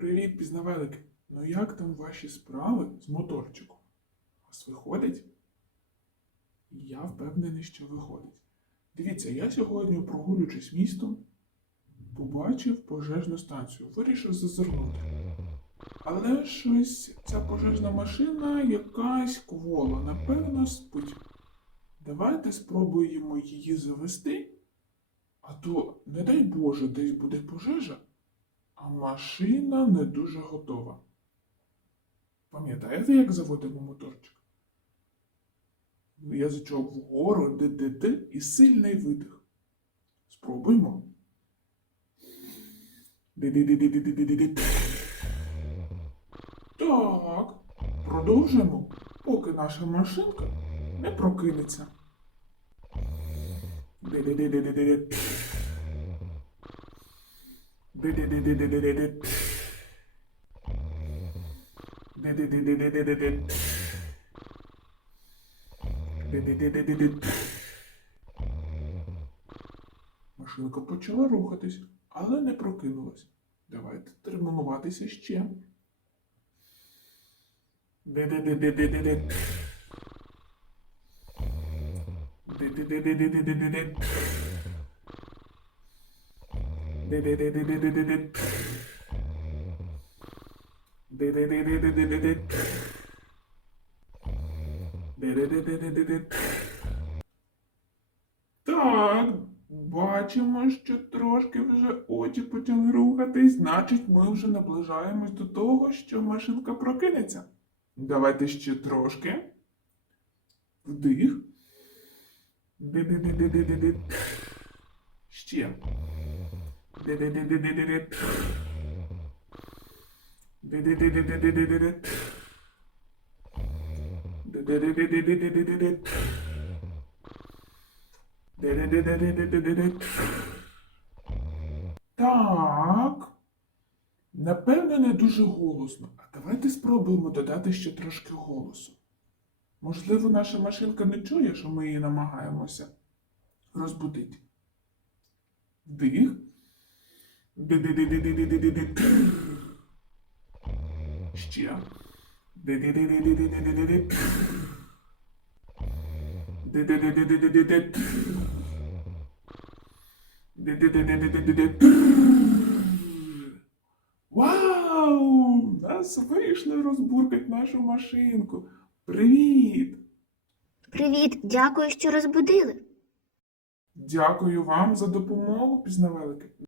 Привіт, пізнавелики. Ну як там ваші справи з моторчиком? У вас виходить? Я впевнений, що виходить. Дивіться, я сьогодні, прогулюючись містом, побачив пожежну станцію. Вирішив зазирнути. Але щось ця пожежна машина якась квола, напевно, спить. Давайте спробуємо її завести, а то, не дай Боже, десь буде пожежа, а машина не дуже готова. Пам'ятаєте, як заводимо моторчик? Язичок вгору, ди-ди-ди і сильний видих. Спробуємо. Ди-ди-ди-ди-ди-ди-ди-ди. Так, продовжимо, поки наша машинка не прокинеться. Ди-ди-ди-ди-ди-ди. Ди-ди-ди-ди-ди-ди-ди. Машинка почала рухатись, але не прокинулась. Давайте тренуватися ще. Ди-ди-ди-ди-ди-ди. Ди-ди-ди-ди-ди-ди-ди. Так, бачимо, що трошки вже очі почали рухатись, значить, ми вже наближаємось до того, що машинка прокинеться. Давайте ще трошки. Вдих. Ще. Ди-ди-ди-ди-ди-ди. Ди-ди-ди-ди-ди-ди-ди. Ди-ди-ди-ди-ди-ди-ди. Ди-ди-ди-ди-ди-ди-ди. Так. Напевно, не дуже голосно. А давайте спробуємо додати ще трошки голосу. Можливо, наша машинка не чує, що ми її намагаємося розбудити. Вдих. Ще. Вау! Нас вийшло розбуркать нашу машинку. Привіт! Привіт, дякую, що розбудили. Дякую вам за допомогу, пізнавелики.